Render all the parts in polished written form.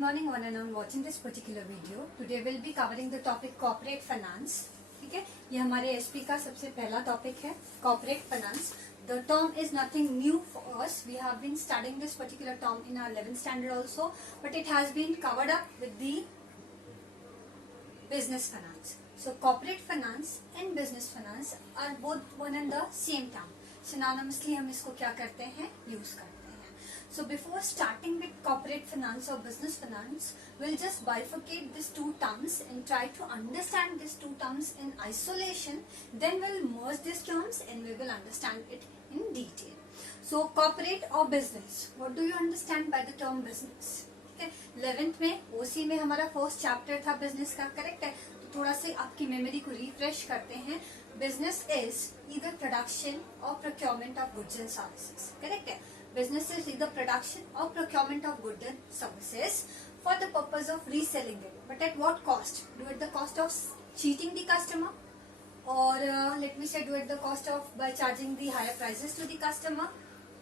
Good morning one and all watching this particular video. Today we'll be covering the topic corporate finance. ठीक है, ये हमारे SP का सबसे पहला टॉपिक है corporate finance. The term is nothing new for us. We have been studying this particular term in our 11th standard also, but it has been covered up with the business finance. So corporate finance and business finance are both one and the same term. Synonymously हम इसको क्या करते हैं, use करते हैं. So before starting with corporate finance or business finance, we'll just bifurcate these two terms and try to understand these two terms in isolation. Then we'll merge these terms and we will understand it in detail. So corporate or business, what do you understand by the term business? Okay, 11th में OC में हमारा first chapter था business का, correct है? तो थोड़ा से आपकी मेमोरी को रिफ्रेश करते हैं. Business is either production or procurement of goods and services, correct है? Business is either production or procurement of goods and services for the purpose of reselling it. But at what cost? Do it at the cost of cheating the customer, or let me say, do it at the cost of by charging the higher prices to the customer?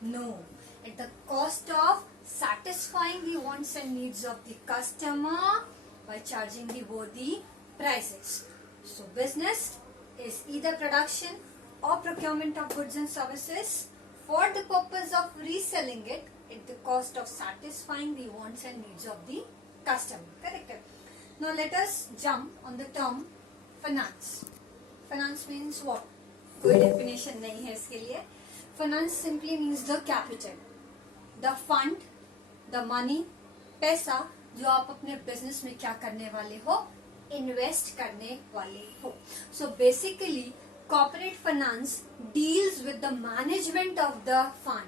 No, at the cost of satisfying the wants and needs of the customer by charging the worthy prices. So business is either production or procurement of goods and services for the purpose of reselling it at the cost of satisfying the wants and needs of the customer. Correct? Now let us jump on the term finance. Finance means what? कोई definition नहीं है इसके लिए. Finance simply means the capital, the fund, the money, पैसा जो आप अपने business में क्या करने वाले हो, invest करने वाले हो. So basically corporate finance deals with the management of the fund.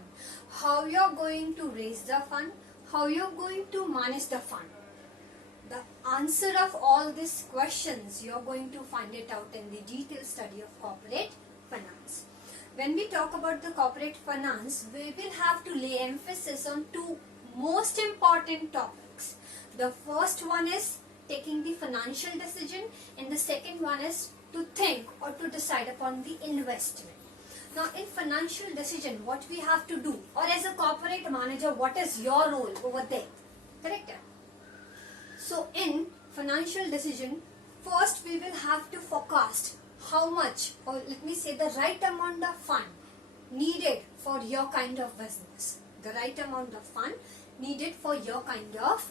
How you're going to raise the fund, how you're going to manage the fund. The answer of all these questions, you're going to find it out in the detailed study of corporate finance. When we talk about the corporate finance, we will have to lay emphasis on two most important topics. The first one is taking the financial decision, and the second one is to think or to decide upon the investment. Now in financial decision, what we have to do, or as a corporate manager, what is your role over there? Correct? So in financial decision, first we will have to forecast how much, or let me say the right amount of fund needed for your kind of business. The right amount of fund needed for your kind of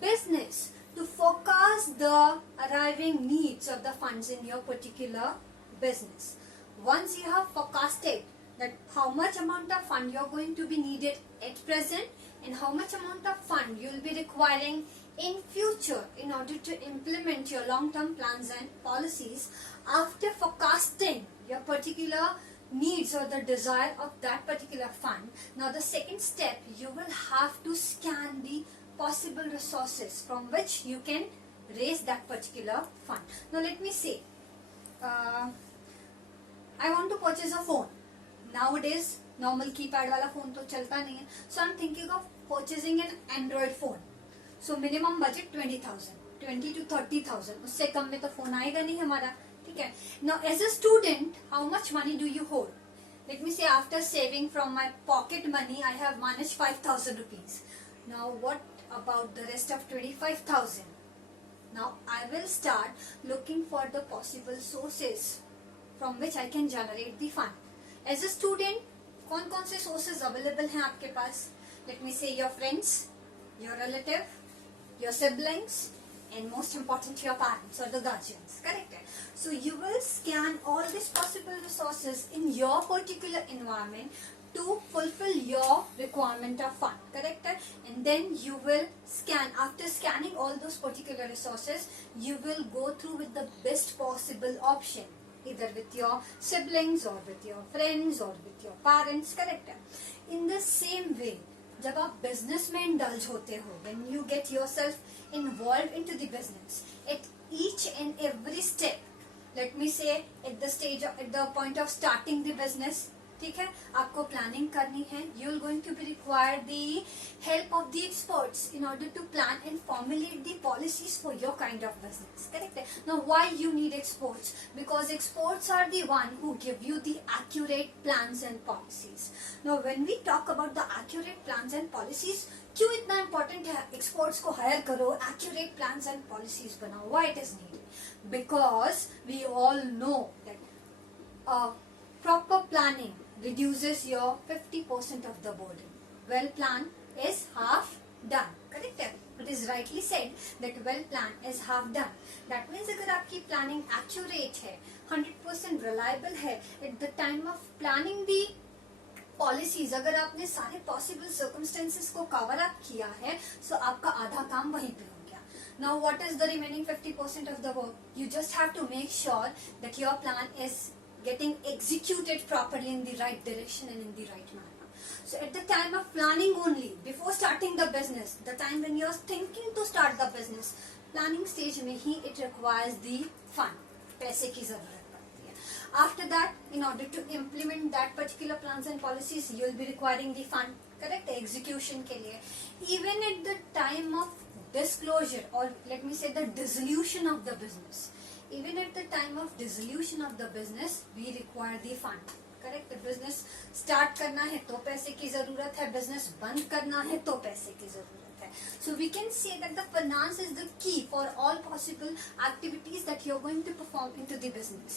business, to forecast the arriving needs of the funds in your particular business. Once you have forecasted that how much amount of fund you're going to be needed at present and how much amount of fund you'll be requiring in future in order to implement your long-term plans and policies, after forecasting your particular needs or the desire of that particular fund, now the second step, you will have to scan the possible resources from which you can raise that particular fund. Now let me say, I want to purchase a phone. Nowadays normal keypad wala phone तो चलता नहीं है, so I'm thinking of purchasing an Android phone. So minimum budget 20,000, 20 to 30,000, उससे कम में तो phone आएगा नहीं हमारा, ठीक है? Now as a student, how much money do you hold? Let me say, after saving from my pocket money, I have managed 5,000 rupees. Now what about the rest of 25,000? Now I will start looking for the possible sources from which I can generate the fund. As a student, कौन-कौन से sources available हैं आपके पास? Let me say your friends, your relative, your siblings, and most important your parents or the guardians, correct? So you will scan all these possible resources in your particular environment to fulfill your requirement of fund, correct? And then you will scan, after scanning all those particular resources, you will go through with the best possible option, either with your siblings or with your friends or with your parents, correct? In the same way, जब आप business में indulge होते हो, when you get yourself involved into the business, at each and every step, let me say at the point of starting the business, ठीक है, आपको planning करनी है. You will going to be require the help of the experts in order to plan and formulate the policies for your kind of business. Correct? Now, why you need experts? Because experts are the one who give you the accurate plans and policies. Now, when we talk about the accurate plans and policies, क्यों इतना important है experts को hire करो, accurate plans and policies बनाओ? Why it is needed? Because we all know that proper planning reduces your 50% of the burden. Well planned is half done. Correct? It is rightly said that well planned is half done. That means अगर आपकी planning accurate है, 100% reliable है, at the time of planning the policies, अगर आपने सारे possible circumstances को cover up किया है, so आपका आधा काम वहीं पे हो गया. Now what is the remaining 50% of the work? You just have to make sure that your plan is getting executed properly in the right direction and in the right manner. So at the time of planning only, before starting the business, the time when you're thinking to start the business, planning stage में ही it requires the fund, पैसे की जरूरत पड़ती है. After that, in order to implement that particular plans and policies, you will be requiring the fund, correct? Execution के लिए. Even at the time of disclosure, or let me say the dissolution of the business, even at the time of dissolution of the business, we require the fund. Correct. Business start करना है तो पैसे की जरूरत है, business बंद करना है तो पैसे की जरूरत है. So we can say that the finance is the key for all possible activities that you are going to perform into the business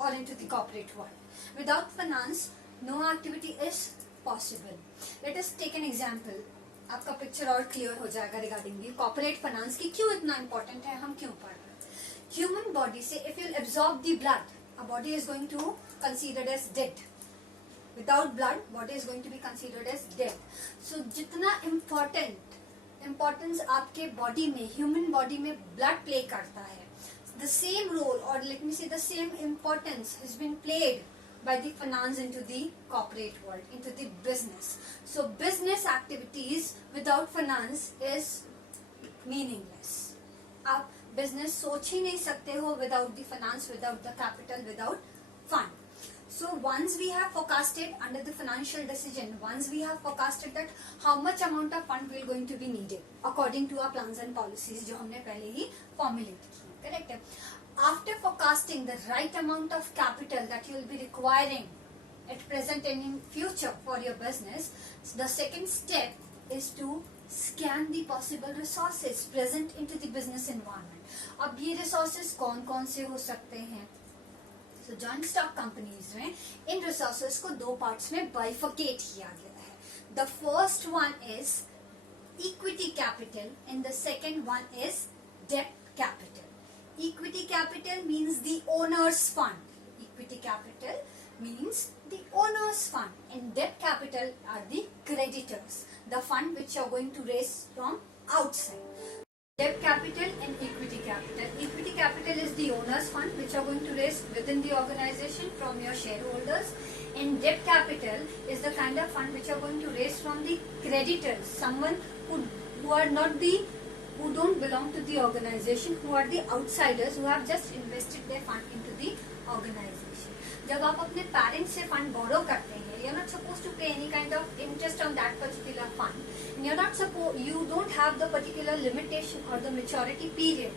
और into the corporate world. Without finance no activity is possible. Let us take an example. आपका picture और clear हो जाएगा regarding the corporate finance की क्यों इतना important है, हम क्यों पढ़ रहे हैं. ह्यूमन बॉडी से if you absorb the blood, a body is going to considered as dead. Without blood, body is going to be considered as dead. So जितना importance आपके body में, human body में blood play करता है, the same role or let me say the same importance has been played by the finance into the corporate world, into the business. So business activities without finance is meaningless. आप business सोच ही नहीं सकते हो without the finance, without the capital, without fund. So once we have forecasted under the financial decision, once we have forecasted that how much amount of fund will going to be needed according to our plans and policies जो हमने पहले ही formulate की, correct है. After forecasting the right amount of capital that you will be requiring at present and in future for your business, the second step is to scan the possible resources present into the business environment. अब ये resources कौन कौन से हो सकते हैं. So joint stock companies में इन resources को दो parts में bifurcate किया गया है. The first one is equity capital and the second one is debt capital. Equity capital means the owner's fund. Equity capital means the owner's fund and debt capital are the creditors, the fund which you are going to raise from outside. Debt capital and equity capital. Equity capital is the owner's fund which you are going to raise within the organization from your shareholders, and debt capital is the kind of fund which you are going to raise from the creditors, someone who are not the who don't belong to the organization, who are the outsiders who have just invested their fund into the organization. जब आप अपने parents से fund बोरो करते हैं, you're not supposed to pay any kind of interest on that particular fund. You're not supposed, you don't have the particular limitation or the maturity period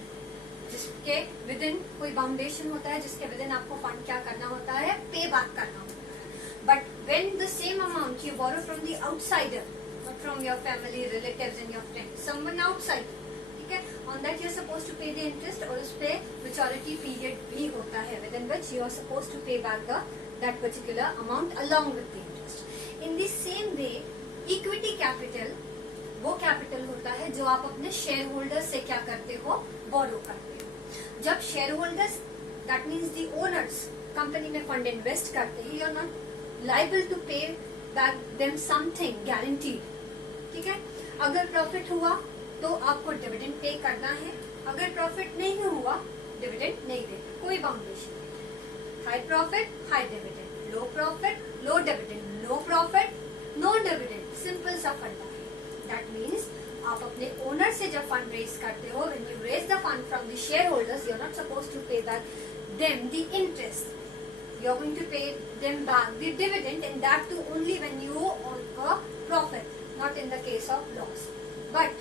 जिसके within कोई बाउंडेशन होता है, जिसके within आपको फंड क्या करना होता है, पे बैक करना होता है. But when the same amount you borrow from the outsider, not from your family, relatives and your friends, someone outside, ठीक है, on that you're supposed to pay the interest और उस पे maturity period भी होता है within which you are supposed to pay back that particular amount along with the interest. In the same way, equity capital वो capital होता है जो आप अपने shareholders से क्या करते हो, borrow करते हो. जब shareholders, that means the owners, company में fund invest करते हैं, you're not liable to pay back them something guaranteed. ठीक है, अगर profit हुआ तो आपको डिविडेंड पे करना है, अगर प्रॉफिट नहीं हुआ डिविडेंड नहीं देना, कोई बाउंडेशन नहीं. हाई प्रॉफिट हाई डिविडेंड, लो प्रॉफिट लो डिविडेंड, लो प्रॉफिट नो डिविडेंड, सिंपल सा फंडा है. दैट मीन्स आप अपने ओनर से जब फंड रेज करते हो, when you raise the fund from the shareholders, you are not suppose to pay that them the interest. you're going to pay them back the dividend, and that too only when you earn a profit, not in the case of loss. But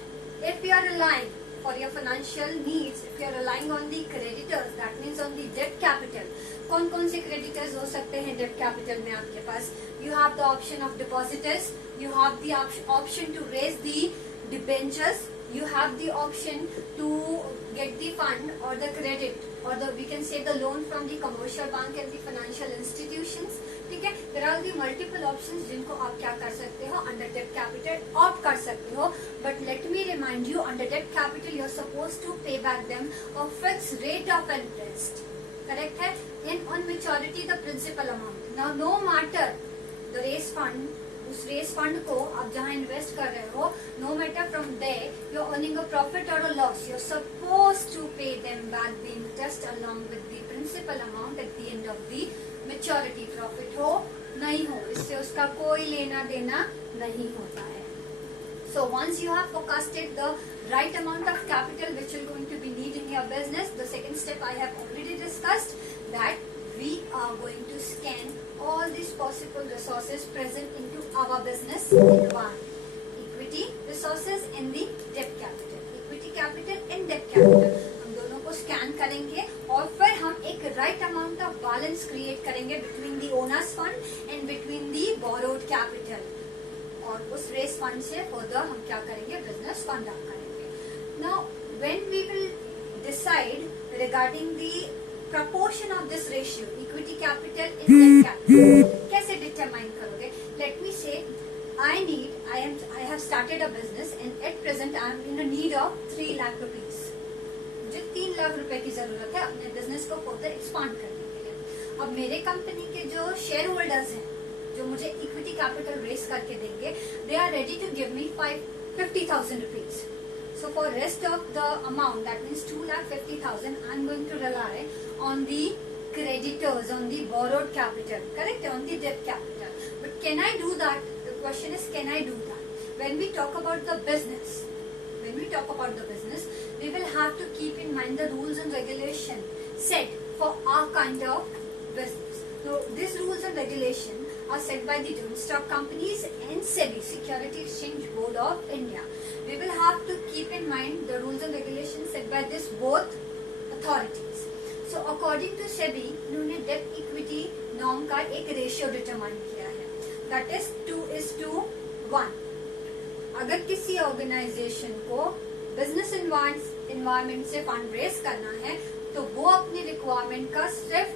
if you are relying for your financial needs, if you are relying on the creditors, that means on the debt capital. कौन कौन से creditors हो सकते हैं debt capital में आपके पास? You have the option of depositors, you have the option to raise the debentures, you have the option to get the fund or the credit or the, we can say, the loan from the commercial bank and the financial institutions. ठीक है, there are the multiple options जिनको आप क्या कर सकते हो, under debt capital opt कर सकते हो. But let me remind you, under debt capital you're supposed to pay back them a fixed rate of interest. Correct है? And on maturity the principal amount. Now no matter the raise fund, उस raise fund को आप जहाँ invest कर रहे हो, no matter from there you are earning a profit और a loss, you are supposed to pay them back the interest along with the principal amount at the end of the maturity. Profit हो नहीं हो, इससे उसका कोई लेना देना नहीं होता है. So once you have forecasted the right amount of capital which you're going to be needing in your business, the second step I have already discussed, that we are going to scan all these possible resources present into our business environment. Equity resources and the debt capital. Equity capital and debt capital. हम दोनों को scan करेंगे और फिर हम एक right amount of balance create करेंगे between the owners fund and between the borrowed capital. और उस रेस फंड से फर्दर हम क्या करेंगे, बिजनेस फंड अप करेंगे. Now when we will decide regarding the proportion of this ratio, equity capital is debt capital, कैसे determine करोगे? Let me say I have started a business and at present I am in a need of 3 lakh rupees. मुझे 3 लाख रुपए की जरूरत है अपने business को further expand करने के लिए. अब मेरे कंपनी के जो शेयर होल्डर्स हैं जो मुझे इक्विटी कैपिटल रेस करके देंगे, they are ready to give me 50,000 rupees. So for rest of the amount, that means 2,50,000, I am going to rely on the creditors, on the borrowed capital, correct? On the debt capital. But can I do that? The question is, can I do that? When we talk about the business, we will have to keep in mind the rules and regulation set for our kind of business. So these rules and regulation are set by the joint stock companies and SEBI, Security Exchange Board of India. We will have to keep in mind the rules and regulations set by this both authorities. So according to SEBI, उन्होंने debt equity norm का एक ratio determine किया है, that is 2:1. अगर किसी organisation को business environment से fund raise करना है तो वो अपनी रिक्वायरमेंट का सिर्फ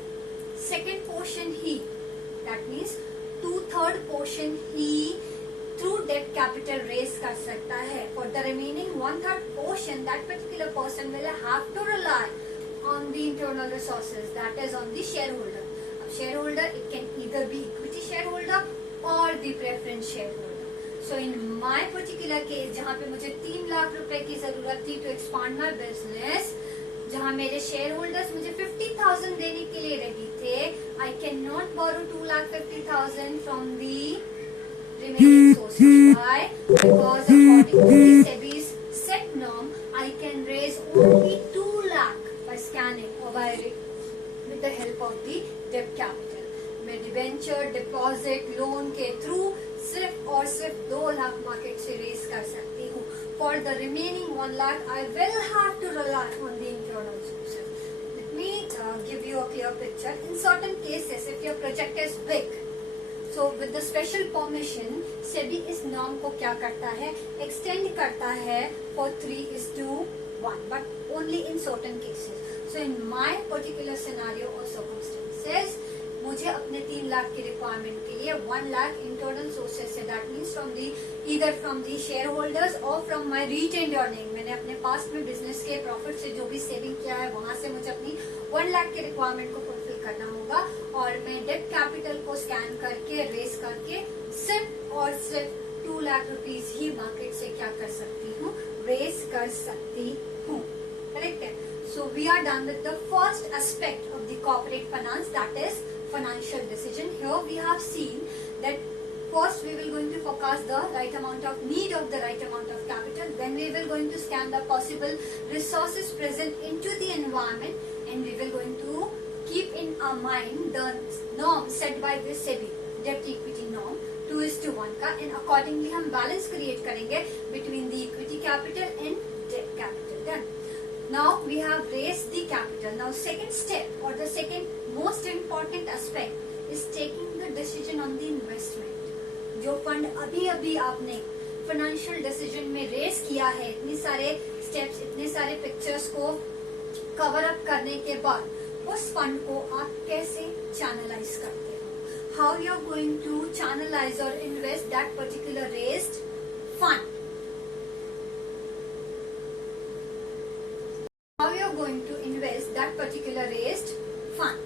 सेकेंड पोर्शन ही, दैट मीन्स 2/3 पोर्शन ही थ्रू डेट कैपिटल रेज कर सकता है. For the remaining 1/3 portion that particular person will have to rely on the internal resources, that is on the shareholder. अब shareholder, it can either be equity shareholder or the preference shareholder. So in my particular case, जहाँ पे मुझे 3 लाख रुपए की जरूरत थी to expand my business, जहाँ मेरे shareholders मुझे 50,000 देने के लिए ready थे, I cannot borrow 2,50,000 from the remaining sources. Why? Because according to the SEBI's set norm, I can raise only 2 lakh by scanning or by with the help of the debt capital. मैं debenture, deposit, loan के through सिर्फ और सिर्फ 2 lakh market से raise कर सकती हूँ. For the remaining 1 lakh I will have to rely on the internal sources. Let me give you a clear picture. In certain cases, if your project is big, so with the special permission, SEBI इस norm को क्या करता है, extend करता है for 3:1, but only in certain cases. So in my particular scenario or circumstances, मुझे अपने 3 लाख की रिक्वायरमेंट के लिए 1 लाख इंटरनल सोर्सेज से, that means from the either from the share holders और फ्रॉम माई रीटेन्ड अर्निंग, मैंने अपने पास्ट में बिजनेस के प्रॉफिट से जो भी सेविंग किया है वहां से मुझे अपनी 1 लाख की रिक्वायरमेंट को फुलफिल करना होगा. और मैं डेट कैपिटल को स्कैन करके रेस करके सिर्फ और सिर्फ 2 लाख रुपीज ही मार्केट से क्या कर सकती हूँ, रेस कर सकती हूँ. करेक्ट है. So we are done with the first aspect of the corporate finance, that is financial decision. Here we have seen that first we will going to forecast the right amount of need of the right amount of capital, then we will going to scan the possible resources present into the environment, and we will going to keep in our mind the norm set by the SEBI, debt equity norm 2:1 का, and accordingly हम balance create करेंगे between the equity capital and debt capital. Done. Now we have raised the capital. Now second step or the second most important aspect is taking the decision on the investment. जो fund अभी अभी आपने financial decision में race किया है, इतने सारे steps, इतने सारे पिक्चर्स को कवर अप करने के बाद उस फंड को आप कैसे चैनलाइज करते हो, how you are going to channelize और invest that particular raised fund, how you are going to invest that particular raised fund.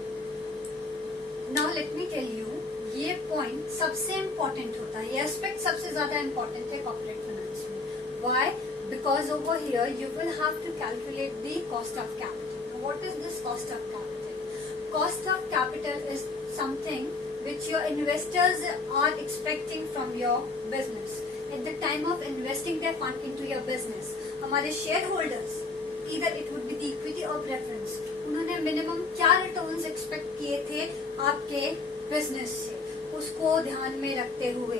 Now let me tell you, ये पॉइंट सबसे इम्पोर्टेंट होता है, ये एस्पेक्ट सबसे ज्यादा इम्पोर्टेंट है कॉर्पोरेट फाइनेंस में. Why? Because over here you will have to calculate the cost of capital. What is this cost of capital? Cost of capital is something which your investors are expecting from your business at the time of investing their fund into your business. हमारे share holders, either it would be the equity or preference, उन्होंने minimum क्या returns expect किए थे आपके business से, उसको ध्यान में रखते हुए,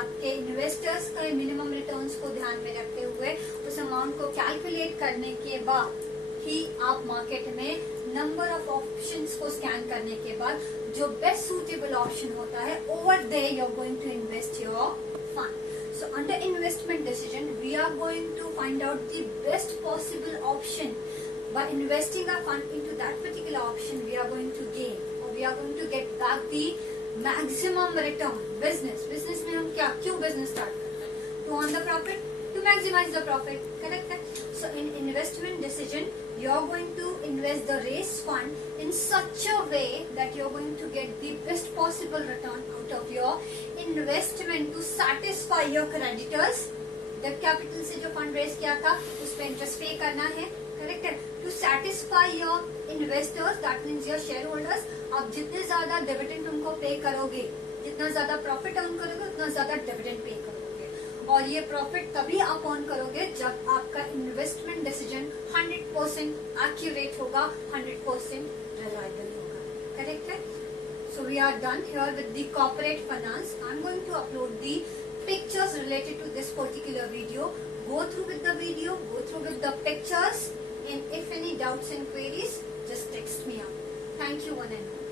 आपके इन्वेस्टर्स का मिनिमम रिटर्न्स को ध्यान में रखते हुए उस अमाउंट को कैलकुलेट करने के बाद ही आप मार्केट में नंबर ऑफ ऑप्शंस को स्कैन करने के बाद जो बेस्ट सूटेबल ऑप्शन होता है, over there you are going to invest your fund. So under investment decision, we are going to find out the best possible option. By investing our fund into that particular option, we are going to gain or we are going to get back the maximum return. Business में हम क्या क्यों business start करते हैं? To earn the profit, to maximize the profit. Correct है? So in investment decision, you are going to invest the raised fund in such a way that you are going to get the best possible return out of your investment to satisfy your creditors. Debt capital से जो fund raise किया था उस पर interest पे करना है, correct है. To satisfy your investors, that means your share holders. आप जितने ज्यादा डिविडेंड उनको पे करोगे, जितना ज्यादा प्रॉफिट अर्न करोगे, उतना ज्यादा डिविडेंड पे करोगे. और ये प्रॉफिट तभी आप अर्न करोगे जब आपका इन्वेस्टमेंट डिसीजन 100% एक्यूरेट होगा, 100% रिलायबल होगा. करेक्ट है. So we are done here with the corporate finance. I'm going to upload the pictures related to this particular video. Go through with the video, go through with the pictures, and if any doubts and queries, just text me up. Thank you one and all.